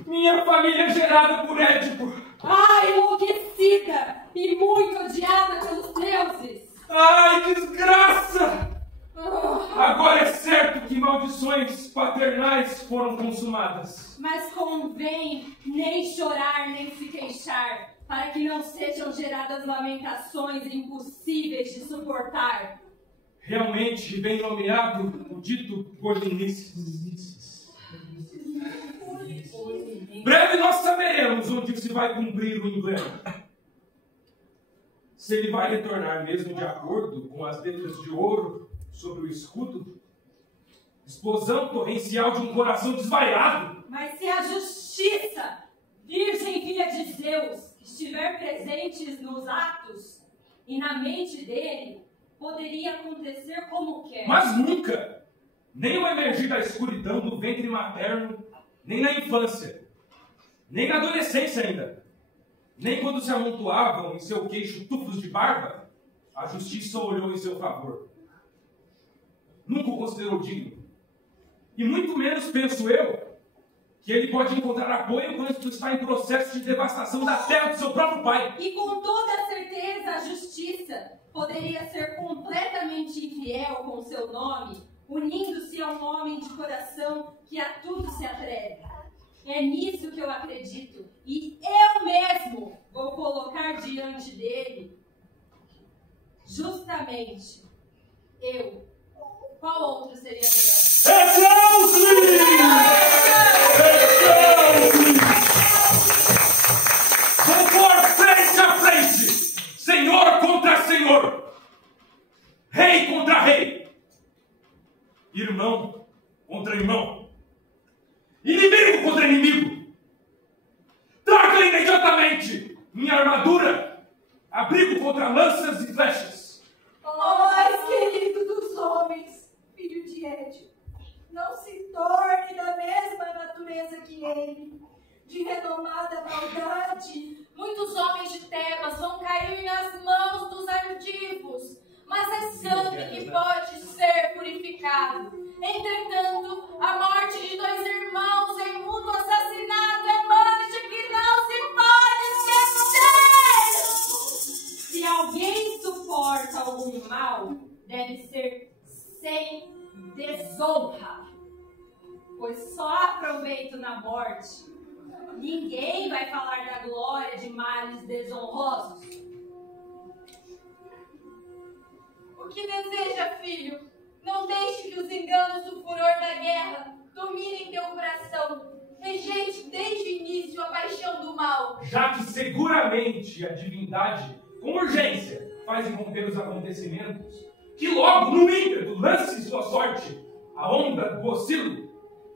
Minha família gerada por Édipo. Ai, enlouquecida e muito odiada pelos deuses. Ai, desgraça! Agora é certo que maldições paternais foram consumadas. Mas convém nem chorar nem se queixar, para que não sejam geradas lamentações impossíveis de suportar. Realmente bem nomeado o dito Polinices. Breve nós saberemos onde se vai cumprir o emblema. Se ele vai retornar mesmo de acordo com as letras de ouro sobre o escudo, explosão torrencial de um coração desvairado. Mas se a justiça, virgem filha de Zeus, estiver presente nos atos e na mente dele, poderia acontecer como quer. Mas nunca, nem o emergir da escuridão do ventre materno, nem na infância, nem na adolescência ainda, nem quando se amontoavam em seu queixo tufos de barba, a justiça olhou em seu favor. Nunca o considerou digno. E muito menos penso eu que ele pode encontrar apoio quando está em processo de devastação da terra do seu próprio pai. E com toda certeza a justiça poderia ser completamente infiel com seu nome, unindo-se a um homem de coração que a tudo se atreve. É nisso que eu acredito, e eu mesmo vou colocar diante dele, justamente, eu. Qual outro seria melhor? Aplausos! Vou pôr frente a frente, senhor contra senhor, rei contra rei, irmão contra irmão, inimigo contra inimigo. Traga imediatamente minha armadura, abrigo contra lanças e flechas. Ó mais querido dos homens, filho de Édipo, não se torne da mesma natureza que ele, de renomada maldade. Muitos homens de Tebas vão cair nas mãos dos ardivos, mas é sangue que pode ser purificado. Entretanto, a morte de dois irmãos em mútuo assassinato é mancha que não se pode esquecer. deve ser sem desonra, pois só há proveito na morte. Ninguém vai falar da glória de males desonrosos. O que deseja, filho? Não deixe que os enganos do furor da guerra dominem teu coração. Rejeite desde o início a paixão do mal. Já que seguramente a divindade, com urgência, faz irromper os acontecimentos, que logo, no ímpeto, lance sua sorte, a onda do oscilo,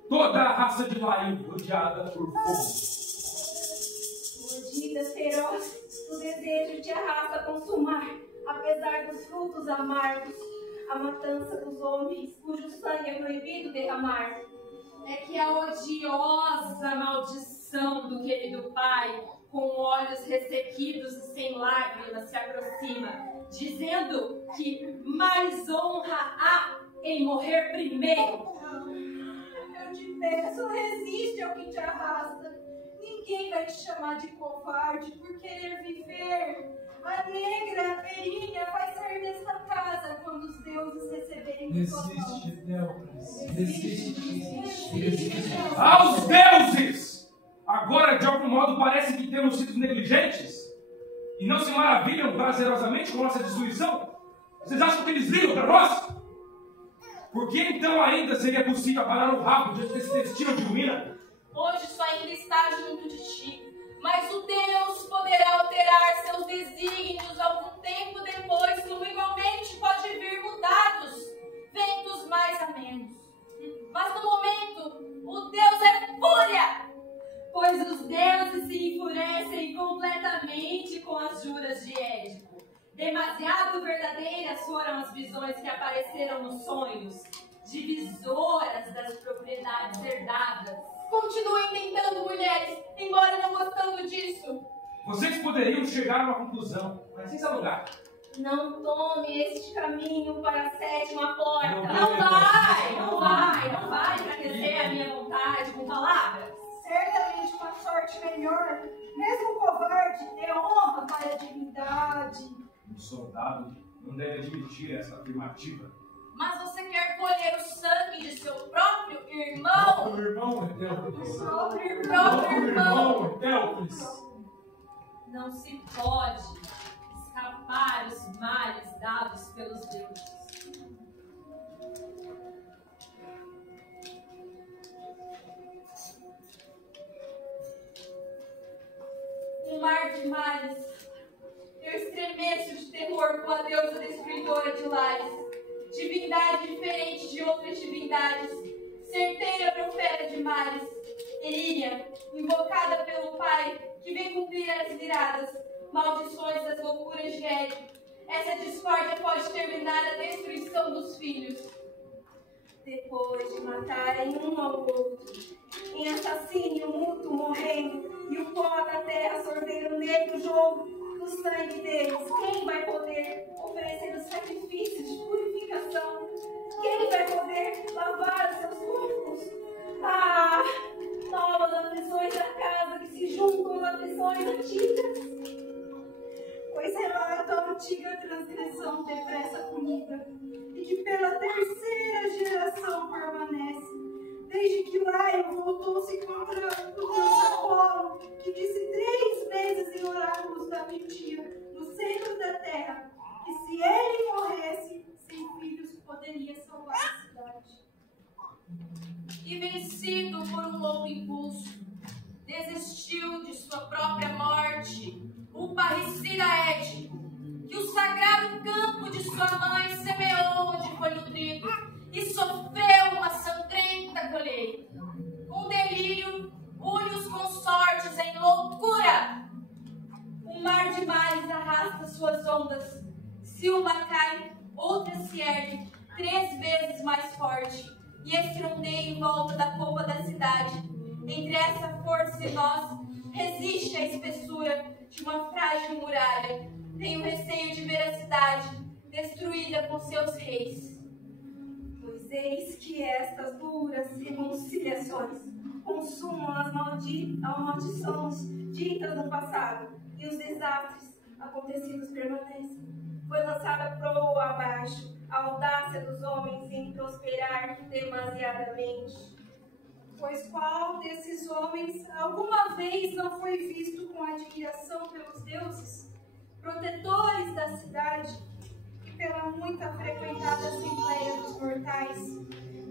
toda a raça de Laim rodeada por fogo. Mordida feroz, o desejo te arrasta a consumar, apesar dos frutos amargos, a matança dos homens, cujo sangue é proibido derramar. É que a odiosa maldição do querido pai, com olhos ressequidos e sem lágrimas, se aproxima, dizendo que mais honra há em morrer primeiro. Eu te peço, resiste ao que te arrasta. Ninguém vai te chamar de covarde por querer viver. A negra Erinha vai sair desta casa quando os deuses receberem sua mão. Resiste, Delpis. Resiste. Aos deuses! Agora, de algum modo, parece que temos sido negligentes e não se maravilham prazerosamente com nossa destruição? Vocês acham que eles ligam para nós? Por que então ainda seria possível parar o rabo diante desse destino de ruína? Hoje isso ainda está junto de ti, mas o Deus poderá alterar seus desígnios algum tempo depois, como igualmente pode vir mudados, ventos mais amenos. Mas no momento, o Deus é fúria, Pois os deuses se enfurecem completamente com as juras de Édipo. Demasiado verdadeiras foram as visões que apareceram nos sonhos, divisoras das propriedades herdadas. Continuem tentando, mulheres, embora não gostando disso. Vocês poderiam chegar a uma conclusão, mas sem se alongar. Não tome este caminho para a sétima porta. Não vai enfraquecer a minha vontade com palavras. Certamente uma sorte melhor, mesmo covarde, é honra para a divindade. Um soldado não deve admitir essa afirmativa. Mas você quer colher o sangue de seu próprio irmão? Próprio irmão é Delpis. Próprio irmão. é Delpis. Não se pode escapar os males dados pelos deuses. Um mar de males. Eu estremeço de terror com a deusa destruidora de lares. Divindade diferente de outras divindades. Certeira profeta de mares. Eríria, invocada pelo Pai, que vem cumprir as iradas, maldições das loucuras de Édipo. Essa discórdia pode terminar a destruição dos filhos. Depois de matarem um ao outro, em assassínio mútuo morrendo, e o pó da terra sorver o negro jogo do sangue deles, quem vai poder oferecer os sacrifícios de purificação? Quem vai poder lavar os seus corpos? Ah, novas aflições da casa que se juntam às aflições antigas. Pois relata a antiga transgressão depressa punida, e que pela terceira geração permanece, desde que Laio voltou-se contra o deus Apolo, que disse 3 vezes em oráculos da mentira, no centro da terra, que se ele morresse, sem filhos poderia salvar a cidade. E vencido por um louco impulso, desistiu de sua própria morte o parricida Édipo, que o sagrado campo de sua mãe semeou onde foi nutrido e sofreu uma sangrenta colheita. Um delírio une os consortes em loucura. Um mar de mares arrasta suas ondas. Se uma cai, outra se ergue, 3 vezes mais forte, e estrondeia em volta da copa da cidade. Entre essa força e nós, resiste a espessura de uma frágil muralha. Tenho receio de ver a cidade destruída com seus reis. Pois eis que estas duras reconciliações consumam as maldições ditas no passado, e os desastres acontecidos permanecem. Foi lançada proa abaixo a audácia dos homens em prosperar demasiadamente. Pois qual desses homens alguma vez não foi visto com admiração pelos deuses, protetores da cidade, e pela muita frequentada Assembleia dos Mortais,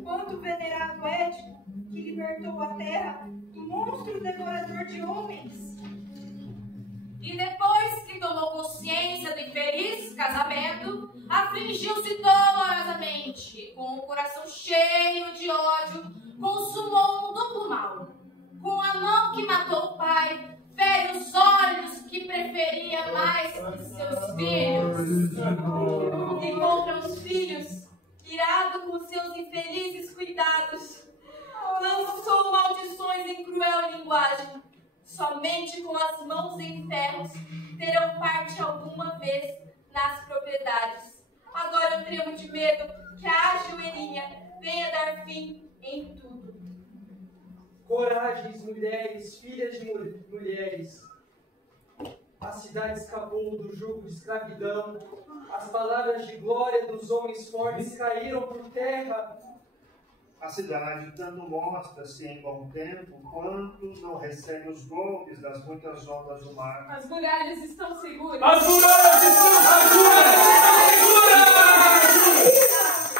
quanto o venerado Édipo, que libertou a terra do monstro devorador de homens? E depois que tomou consciência do infeliz casamento, afligiu-se dolorosamente, com o coração cheio de ódio, consumou um duplo mal. Com a mão que matou o pai, fere os olhos que preferia mais que seus filhos. E contra os filhos, irado com seus infelizes cuidados, lançou maldições em cruel linguagem. Somente com as mãos em ferros terão parte alguma vez nas propriedades. Agora eu tremo de medo que a ajoelhinha venha dar fim em tudo. Coragens, mulheres, filhas de mulheres. A cidade escapou do jugo de escravidão. As palavras de glória dos homens fortes caíram por terra. A cidade tanto mostra-se em bom tempo, quanto não recebe os golpes das muitas ondas do mar. As muralhas estão seguras. As muralhas estão seguras!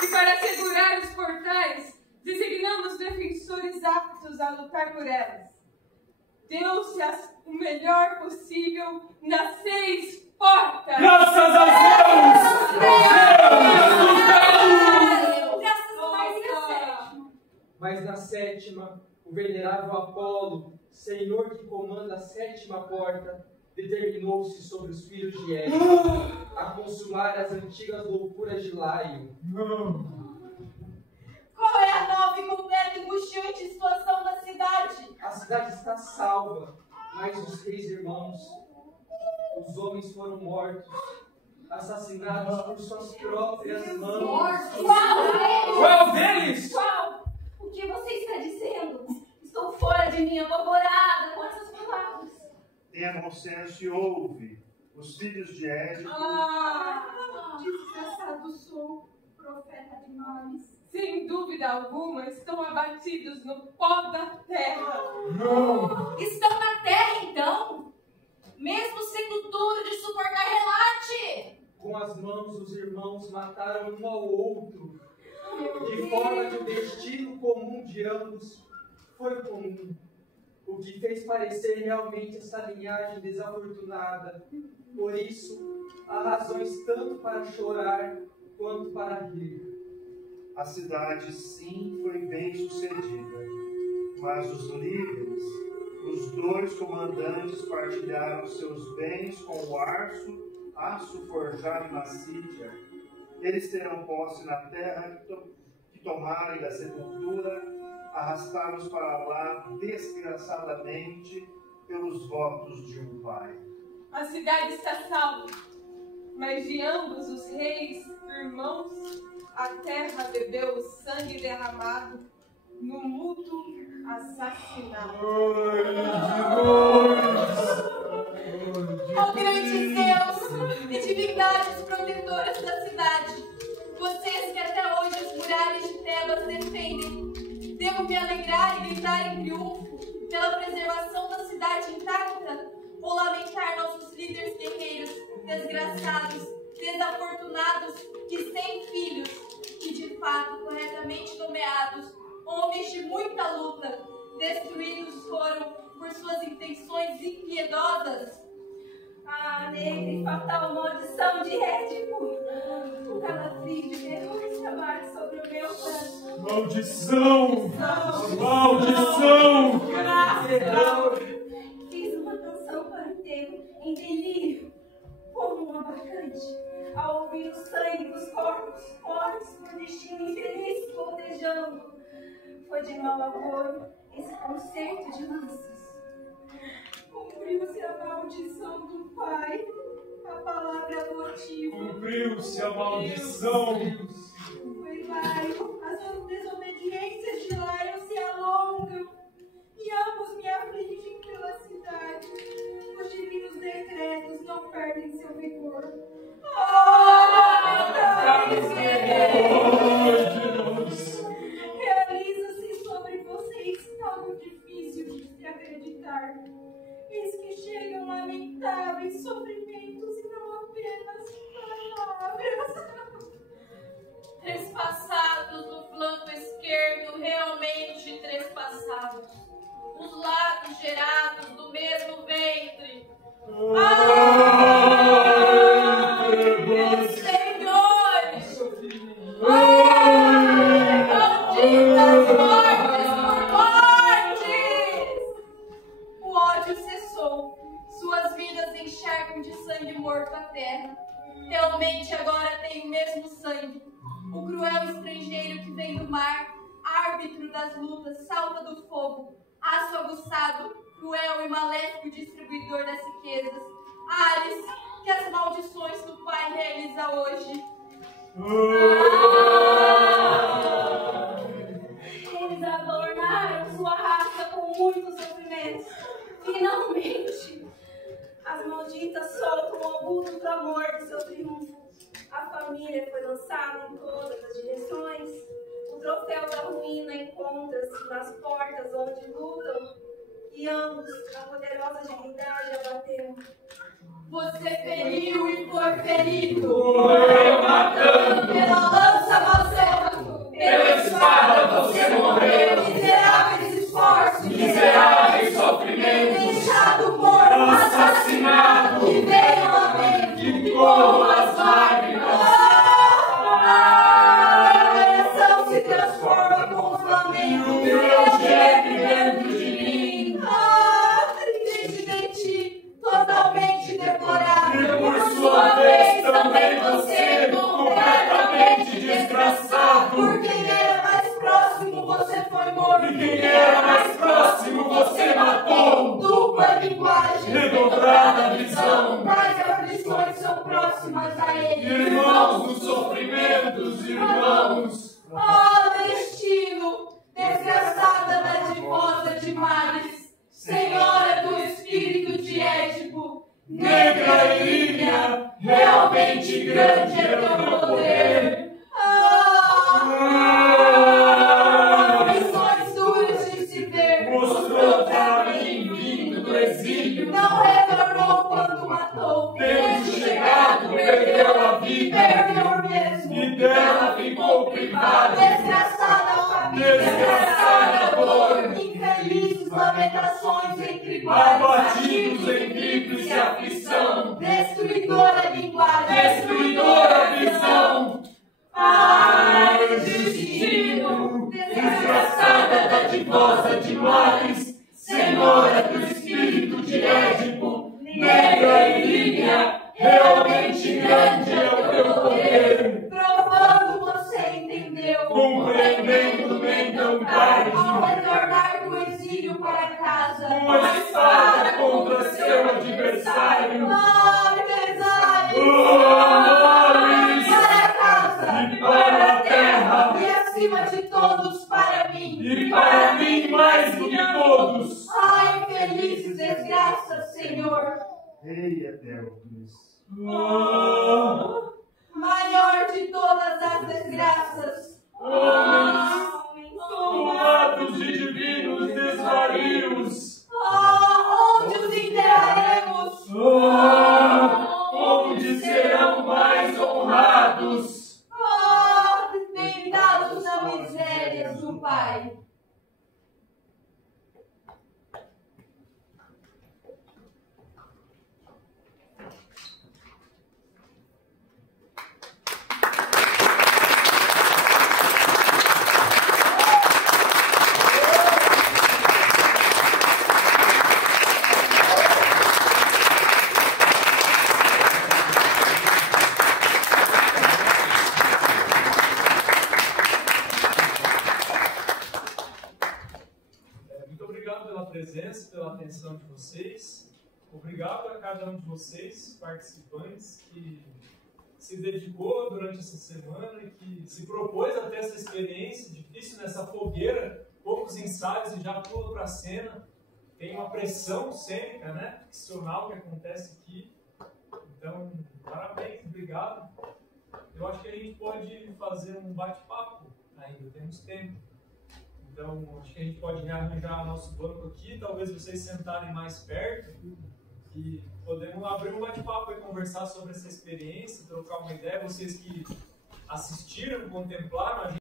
E para segurar os portais, designamos defensores aptos a lutar por elas. Deu-se o melhor possível nas 6 portas. Graças a Mas na 7ª, o venerável Apolo, senhor que comanda a 7ª porta, determinou-se sobre os filhos de Édipo a consumar as antigas loucuras de Laio. Qual é a nova e completa e angustiante situação da cidade? A cidade está salva, mas os 3 irmãos, os homens foram mortos, assassinados por suas próprias mãos. Qual deles? Qual? O que você está dizendo? Estou fora de mim, apavorada com essas palavras. Tenha bom senso e ouve. Os filhos de Édipo, Desgraçado sou, profeta de males. Sem dúvida alguma, estão abatidos no pó da terra. Estão na terra, então? Mesmo sendo duro de suportar, relate! Com as mãos, os irmãos mataram um ao outro, de forma que o destino comum de ambos foi comum, o que fez parecer realmente essa linhagem desafortunada. Por isso, há razões tanto para chorar quanto para rir. a cidade sim foi bem sucedida, mas os líderes, os 2 comandantes, partilharam seus bens com o aço forjado na Síria. Eles terão posse na terra que tomarem da sepultura, arrastados para lá desgraçadamente pelos votos de um pai. A cidade está salva, mas de ambos os reis, irmãos, a terra bebeu o sangue derramado no mútuo assassinato. Ó grandes Deus e divindades protetoras da cidade, vocês que até hoje as muralhas de Tebas defendem, devo me alegrar e gritar em triunfo pela preservação da cidade intacta, ou lamentar nossos líderes guerreiros, desgraçados, desafortunados e sem filhos, que de fato, corretamente nomeados, homens de muita luta, destruídos foram por suas intenções impiedosas? Ah, negra e fatal maldição de Édipo! O calafrio deveu chamar sobre o meu canto. Maldição! Maldição! Fiz uma canção para o enterro em delírio, como um abacante, ao ouvir o sangue dos corpos mortos por destino infeliz gotejando. Foi de mau agouro esse concerto de lanças. Cumpriu-se a maldição do pai, a palavra abortiva. Cumpriu-se a maldição! Foi Laio, as desobediências de Laio se alongam, e ambos me afligem pela cidade. Os divinos decretos não perdem seu vigor. Oh! em sofrimentos e não apenas palavras. Trespassados no flanco esquerdo, realmente trespassados. Os lados gerados do mesmo ventre. Senhores! Malditas mortes por mortes! O ódio cessou. Suas vidas encharcam de sangue morto a terra. Realmente agora tem o mesmo sangue. O cruel estrangeiro que vem do mar, árbitro das lutas, salva do fogo, aço aguçado, cruel e maléfico distribuidor das riquezas. Ares, que as maldições do Pai realiza hoje. Eles adornaram sua raça com muitos sofrimentos. Finalmente, as malditas soltam o abuso do amor do seu triunfo. A família foi lançada em todas as direções. O troféu da ruína encontra-se nas portas onde lutam. E ambos, a poderosa divindade, abateu. Você feriu e foi ferido. Morreu matando. Pela lança você, Pela espada você morreu. Miseráveis esforços, Miseráveis sofrimentos. deixado morto, Assassinado. que veio a mente. Que corram as lágrimas. A coração se transforma com o lamento. Meu geme dentro de mim. Triste de ti, totalmente deplorável. E por sua vez também você, completamente desgraçado. Por quem era mais próximo, você foi morto. E quem era mais próximo você matou. Dupla linguagem, Redobrada visão. mas aflições são próximas a ele. Irmãos dos sofrimentos, irmãos. Destino, desgraçada dadivosa de mares, senhora do espírito de Édipo, Negra Irínia, realmente grande é o teu poder. Visões duras de se ver, Mostrou para mim, vindo do exílio. não retornou quando matou. Tendo chegado, perdeu a vida. Perdeu mesmo. E dela ficou privada. Desgraçada família, Desgraçada dor. infelizes lamentações entre guardas, Abatidos em gritos e aflição. destruidora linguagem, Destruidora visão. Ai, destino, Desgraçada dadivosa de males. Senhora do espírito de Édipo. Negra Irínia, realmente grande é o teu poder. provando você entendeu, Compreendendo nem tão tarde. ao retornar do exílio para casa, Uma espada contra seu adversário. Ai, pesares, Amores. para casa, E para a terra. e acima de todos para mim. E para mim mais do que todos. Ai, felizes desgraças, Senhor, Rei Eternos. maior de todas as desgraças. Homens, tomados de divinos desvarios. Onde os enterraremos? Onde serão mais honrados. Deitados na miséria do Pai. Muito obrigado pela presença, pela atenção de vocês. Obrigado a cada um de vocês, participantes, que se dedicou durante essa semana e que se propôs a ter essa experiência difícil nessa fogueira, poucos ensaios e já pula para a cena. Tem uma pressão cênica, né, ficcional que acontece aqui. Então, parabéns, obrigado. Eu acho que a gente pode fazer um bate-papo ainda, temos tempo. Então, acho que a gente pode arranjar nosso banco aqui, talvez vocês sentarem mais perto. E podemos abrir um bate-papo e conversar sobre essa experiência, trocar uma ideia. Vocês que assistiram, contemplaram, a gente